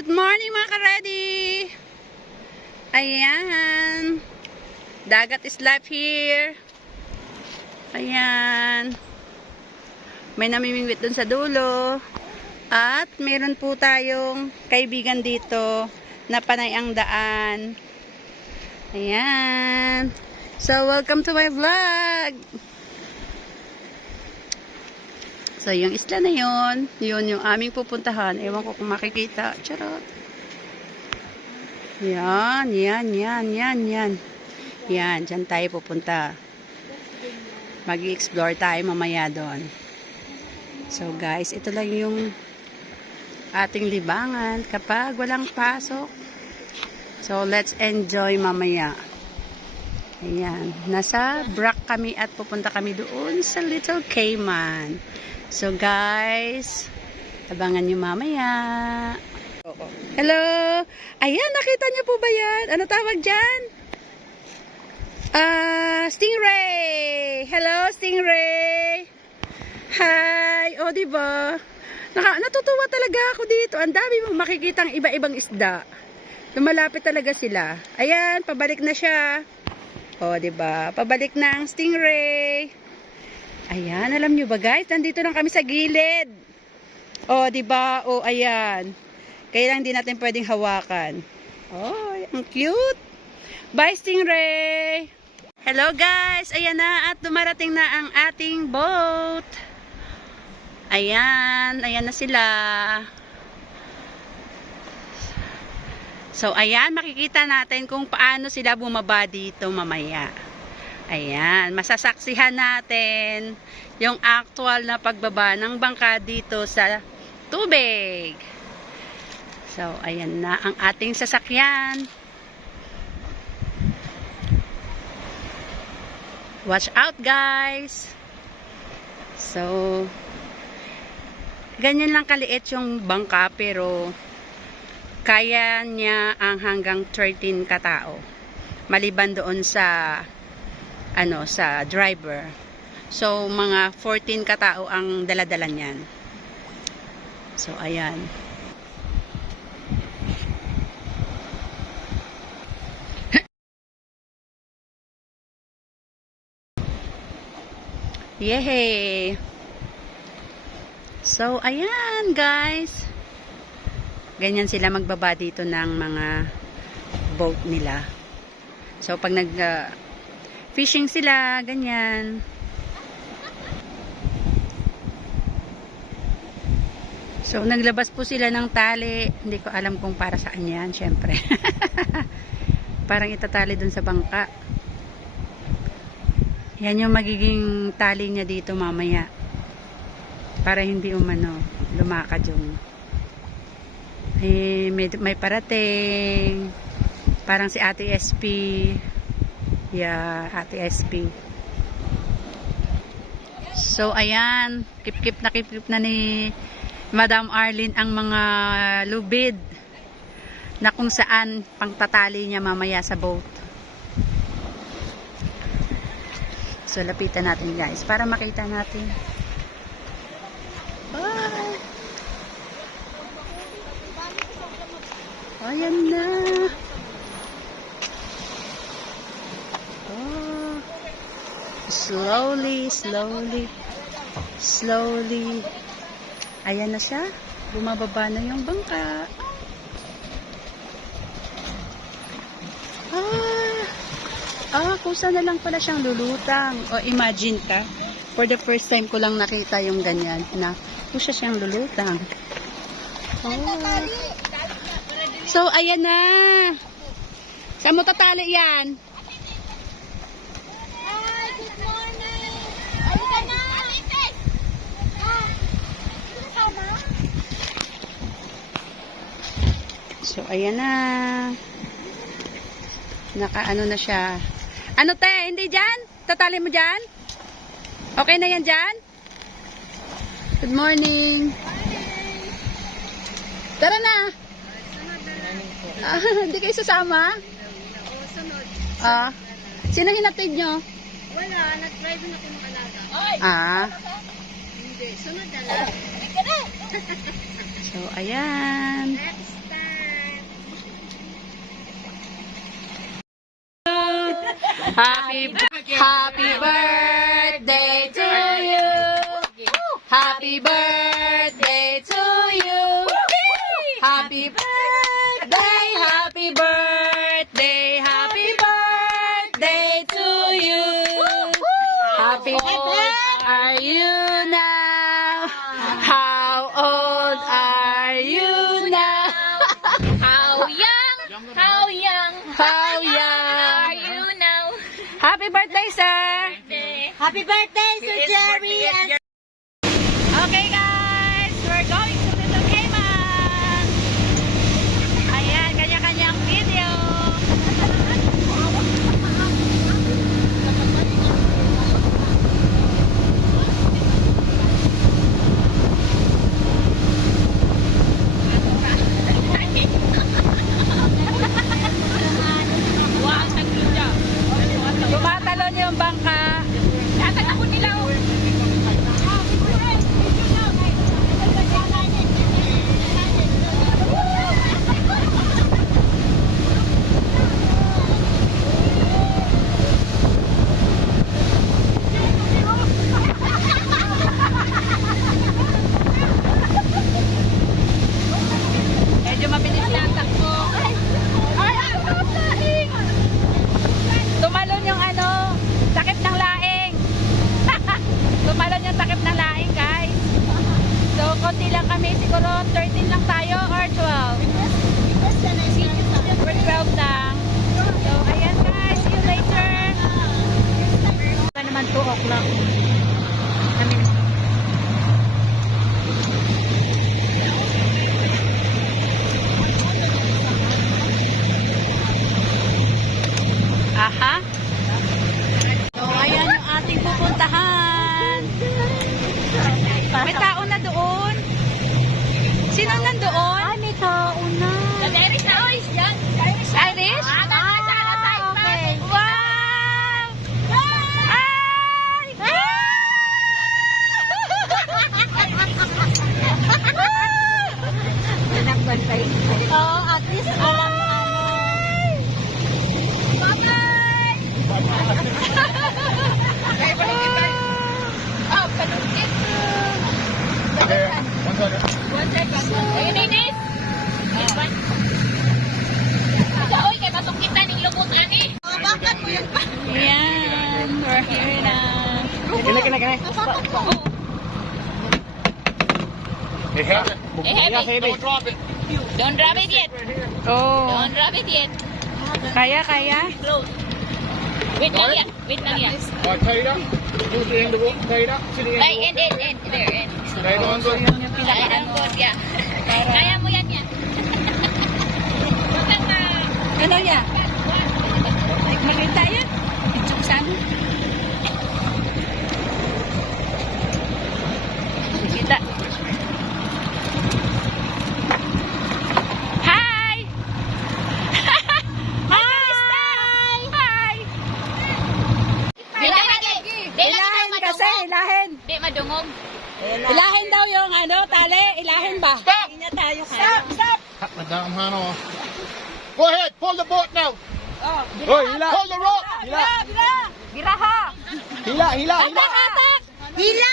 Good morning mga ka-ready! Ayan. Dagat is life here. Ayan. May namimingwit dun sa dulo. At meron po tayong kaibigan dito na panay ang daan. Ayan. So, welcome to my vlog! So, yung isla na yun yung aming pupuntahan. Ewan ko kung makikita. Charot. Yan. Yan, dyan tayo pupunta. Mag-i-explore tayo mamaya doon. So, guys, ito lang yung ating libangan kapag walang pasok. So, let's enjoy mamaya. Ayan. Nasa Brac kami at pupunta kami doon sa Little Cayman. So guys, abangan nyo mamaya. Hello! Ayan, nakita nyo po ba yan? Ano tawag dyan? Stingray! Hello, Stingray! Hi! O, diba? Natutuwa talaga ako dito. Ang dami mong makikitang iba-ibang isda. Lumalapit talaga sila. Ayan, pabalik na siya. O, diba? Pabalik na ang Stingray. Ayan, alam nyo ba guys? Nandito lang kami sa gilid. O, diba? O, ayan. Kaya lang hindi natin pwedeng hawakan. Oh, ang cute. Bye, Stingray! Hello guys! Ayan na at dumarating na ang ating boat. Ayan. Ayan na sila. So, ayan. Makikita natin kung paano sila bumaba dito mamaya. Ayan, masasaksihan natin yung actual na pagbaba ng bangka dito sa tubig. So, ayan na ang ating sasakyan. Watch out, guys! So, ganyan lang kaliit yung bangka pero kaya niya ang hanggang 13 katao. Maliban doon sa sa driver. So, mga 14 katao ang daladala niyan. So, ayan. Yehey! So, ayan guys. Ganyan sila magbaba dito ng mga boat nila. So, pag fishing sila, ganyan. So, naglabas po sila ng tali. Hindi ko alam kung para saan yan, syempre. Parang itatali dun sa bangka. Yan yung magiging tali niya dito mamaya. Para hindi lumakad yung may parating. Parang si Ate SP. Yeah, Ate SP. So, ayan. Kip-kip na ni Madam Arlene ang mga lubid na kung saan pangtatali niya mamaya sa boat. So, lapitan natin guys para makita natin. Bye! Ayan na. Slowly. Ayan na siya. Bumababa na yung bangka. Kusa na lang pala siyang lulutang. O, imagine ka. For the first time ko lang nakita yung ganyan. Na, kusa siyang lulutang. So, ayan na. Saan mo tatali yan? So, ayan na. Nakaano na siya. Ano te? Hindi dyan? Tatali mo dyan? Okay na yan dyan? Good morning. Tara na. Hindi kayo sasama? Sunod. Sino hinatid nyo? Wala, nag-drive na ako ng alaga. Hindi, sunod na lang. So, ayan. Next time. Happy birthday to you. Happy birthday to you. Happy birthday, happy birthday, happy birthday to you. Happy are you now? How old are you now? How young How young are you now? Happy birthday, sir! Happy birthday, Sir Jerry! And Okay guys, we're going to Little Cayman. Ayan, kanya-kanyang video. Tumatalon yung bangka. Tatagapon nila. Medyo mabilis na ang takbo. Tumalon yung takip ng laing. Tumalon yung takip ng laing, guys. So, konti lang kami. Siguro 13 lang tayo or 12. We're 12 lang. So, ayan guys. See you later. Pa naman 2 o'clock. Kami naman. Aha. So, ayan yung ating pupuntahan. May tao na doon. Sino nandoon? Ay, may tao na. Irish na oys dyan. Irish? Okay. Wow! Ay! Oo, at least alam Ayun, Ines. Oy, kay pasok kita ning lubot ani. Bakit mo yan pa? Ayan, we're here na. Kena. Hey, heavy. Heavy. Don't drop it. Don't drop it yet. Oh, Don't drop it yet. kaya. Wait lang yan. Wait lang yan. All right, tie it up. Use the end of the rope. Tie it up. To the end Ay, of the rope. end. There, end. Tie it on. Kaya ang good, yeah. Kaya mo yan. Huwag na. Ano yan? Maganda yan. Picture sana. Kita. Hi! Hi! Ilahin kasi, ilahin. Di madungog. Ilahin daw yung tali. Ilahin ba? Stop! Stop! Madam Hano. Go ahead. Pull the boat now. Oh, Oh, hila. Pull the rope. Biraha! Hila. Hatak! Hila!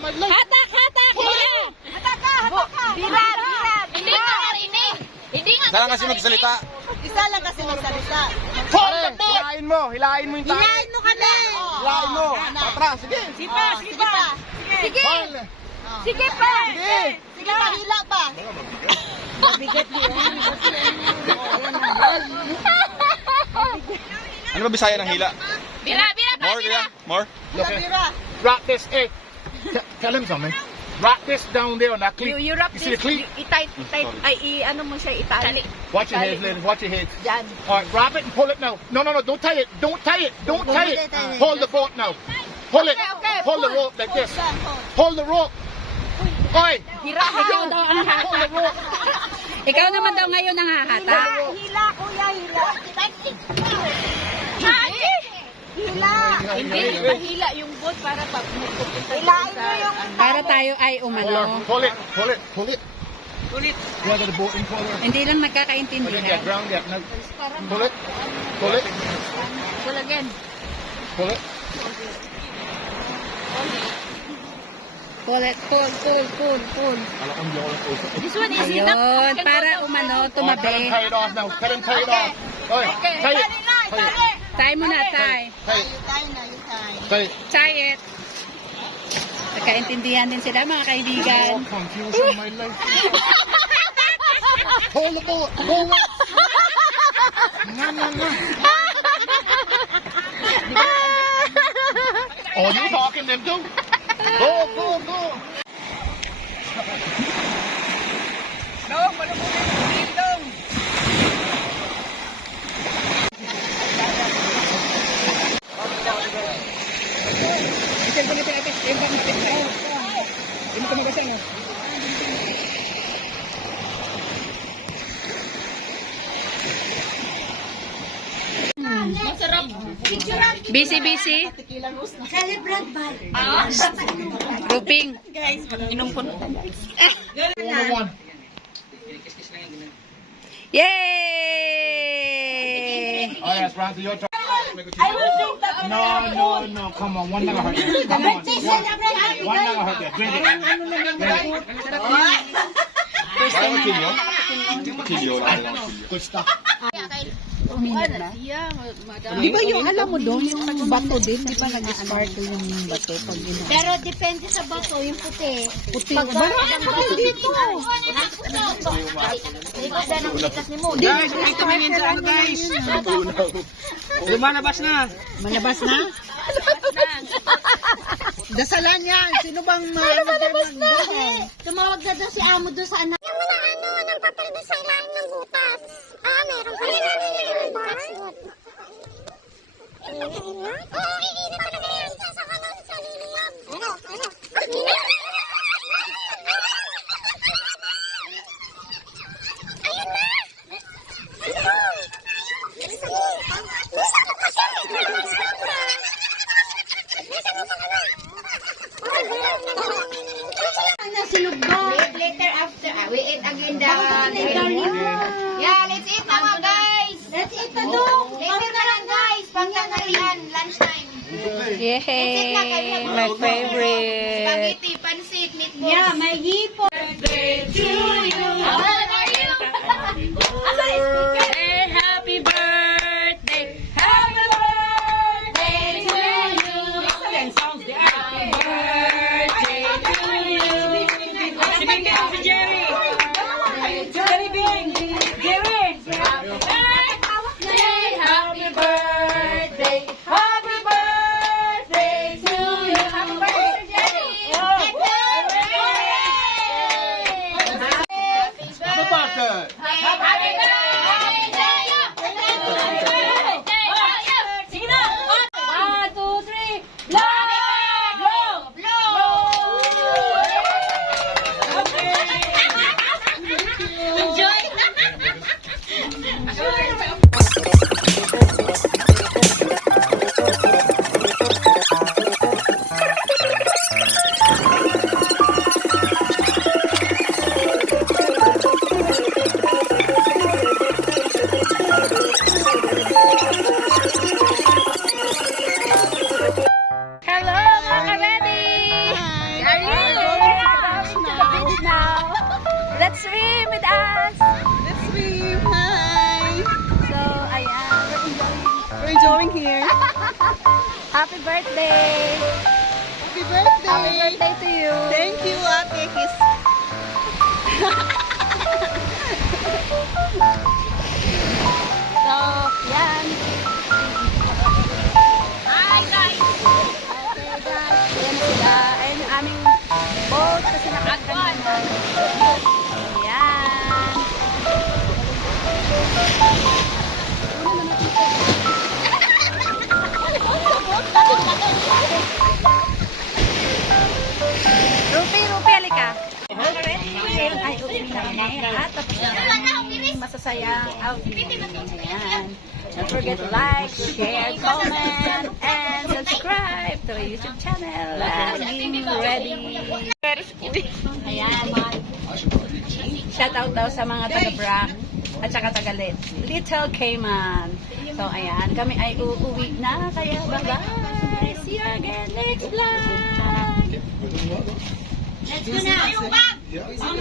My leg. Hatak! Hila! Hatak ka! Birat! Hindi ka marinig. Hindi nga. Isa lang kasi magsalita. Isa lang kasi magsalita. Pull the boat. Hilain mo yung tayo. Hilahin mo kami! Hilain mo. Atras, sige. Sige pa! Sige! Pull. Sige pa! Sige. Sige pa, hila pa! Ano ba Bisaya ng hila? Bira pa. More, kaya? More? Look, Bira! rock this. Hey, tell him something. Rock this down there on that cleat. You wrap see the this, cleat? i-tight, ano mo siya, itali. Watch your head, ladies. Watch your head. Yan. All right, drop it and pull it now. No, don't tie it. Don't tie it. Don't tie it. Tie it. Hold the boat now. Pull it. Okay, Pull the pull. rope like this. Hold. Hold the rope. Oi! Ikaw daw ang Pull the hatak. rope. Ikaw naman daw ngayon ang hahatak. Hila, kuya, hila. Hila! Hindi. Hila yung boat para pag hilain mo yung Para tayo ay umano. Pull it. Pull it. Pull it. Yeah, the boat in color. Hindi lang But then get nagkakaintindihan. drowned yet. Now, pull it. Pull it. Pull again. Pull it. Pull it, pull. Alam ang yolong puso. This one is Ayun, para umano, Oh, tell him tumabi. tie it off now. Tell him tie it off. Oy, tie it. Tie it. Tie mo na, tie. Tie it. Tie it. Tie it. Nagkaintindihan din sila mga kaibigan. Oh, confusion my life. Hold the boat. Hold it. No. Oh, you talking them too? Go. Busy. Grouping. Number one. Yay! Oh, yes, Francis, your turn. No. Come on, one never hurt you. Come on. One never hurt you. Drink it. Good stuff. Di ba yung alam mo doon, yung bato din, di ba nag-sparkle yung bato pag ginawa? Pero depende sa bato, yung puti. Puti. Marami pa din dito. Ikaw ba nang likas ni mo? Guys, ito ngayon sa ano guys? Lumalabas na. Malabas na? Dasalan yan. Sino bang malabas na? Tumawag na daw si Amo doon sa anak. Yung mga ng papel doon sa ilalim ng butas. Meron pa rin butas. Oo, iinit talaga yan. Sa kanan, sa liliyab. Ano? Ayun na! Bilisan mo kasi! Bilisan mo pa ka na! Later after, we eat again the... Yeah, let's eat na mga guys. Let's eat na doon. Later na lang guys, pangtanghalian, lunchtime. Yay! My favorite. Spaghetti, pansit, meatballs. Yeah, may hipo. Hey, happy birthday! Happy birthday to you! Excellent sounds there. Happy birthday to you! Singing ka si Jerry! Jerry Bing! Jerry! Happy birthday! Happy birthday! Happy birthday to you! Happy birthday, Jerry! Happy birthday! Sige na! 1, 2, 3! Blow! Hello, mga ready! Are you going to the beach now? Let's swim with us! Let's swim! Hi! So, ayan, we're enjoying here. Happy birthday! Happy birthday. Happy birthday to you! Thank you, Ate Kiss. So, yan. Hi guys. Okay guys, ayan na sila. Ayan yung aming boat kasi nakaganda. Ayan. Rupi, halika. Ay, uwi na kami. At tapos na kami masasayang outing. Ayan. Don't forget to like, share, comment, and subscribe to our YouTube channel. Laging ready. Ayan. Shout out daw sa mga taga-Brac at saka Little Cayman. So, ayan. Kami ay uuwi na. Kaya, bye-bye. See you again next vlog. Let's go na.